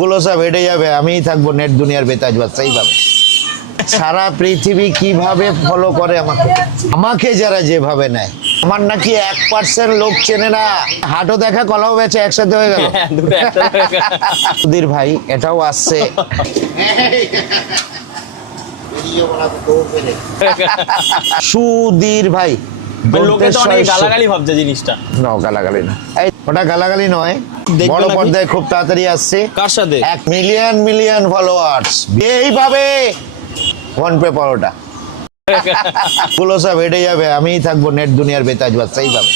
গুলো সব হেঁটে যাবে, আমিই থাকবো নেট দুনিয়ার বেতাজ বাদশা। এইভাবে সারা পৃথিবী কিভাবে ফলো করে আমাকে, আমাকে যারা যেভাবে নেয়। আমার নাকি 1% লোক চেনে না, হাটও দেখা কলাও বেচে একসাথে হয়ে গেল। সুধীর ভাই এটাও আসছে। সুধীর ভাই লোকে তো অনেক গালাগালি ভাবছে জিনিসটা। না, গালাগালি না, ওটা গালাগালি নয়। বড় পর্দায় খুব তাড়াতাড়ি আসছে। কার সাথে? 1 মিলিয়ন মিলিয়ন ফলোয়ার্স। এইভাবে ফোন পে পরোটা গুলো সব হেঁটে যাবে, আমিই থাকবো নেট দুনিয়ার বেতাজ বাদশা। এইভাবে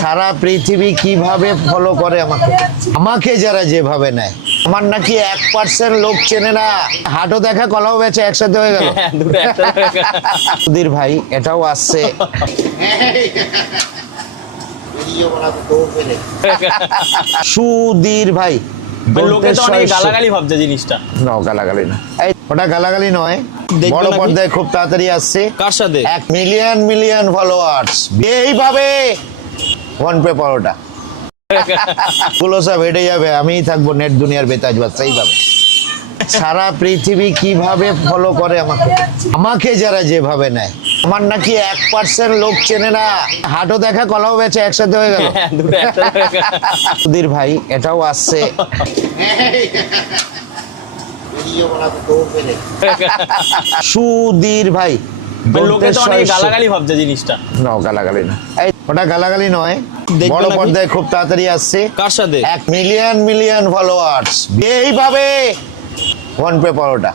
সারা পৃথিবী কিভাবে ফলো করে আমাকে, আমাকে যারা যেভাবে নেয়। আমার নাকি 1% লোক চেনে না, হাটও দেখা কলাও বেচে একসাথে হয়ে গেল। সুধীর ভাই এটাও আসছে। সুধীর ভাই লোকে তো অনেক গালাগালি ভাবছে জিনিসটা। না, গালাগালি না, ওটা গালাগালি নয়। বড় পর্দায় খুব তাড়াতাড়ি আসছে। কার সাথে? 1 মিলিয়ন মিলিয়ন ফলোয়ার্স। এইভাবে ফোন পে পরোটা গুলো সব হেঁটে যাবে, আমিই থাকবো নেট দুনিয়ার বেতাজ বাদশা। এইভাবে সারা পৃথিবী কিভাবে ফলো করে আমাকে, আমাকে যারা যেভাবে নেয়। আমার নাকি 1% লোক চেনে না, হাটও দেখা কলাও বেচে একসাথে হয়ে গেল। সুধীর ভাই এটাও আসছে। সুধীর ভাই লোকে তো অনেক গালাগালি ভাবছে জিনিসটা। না, গালাগালি না, ওটা গালাগালি নয়। বড় পর্দায় খুব তাড়াতাড়ি আসছে। কার সাথে? 1 মিলিয়ন মিলিয়ন ফলোয়ার্স। এইভাবে ফোন পে পরোটা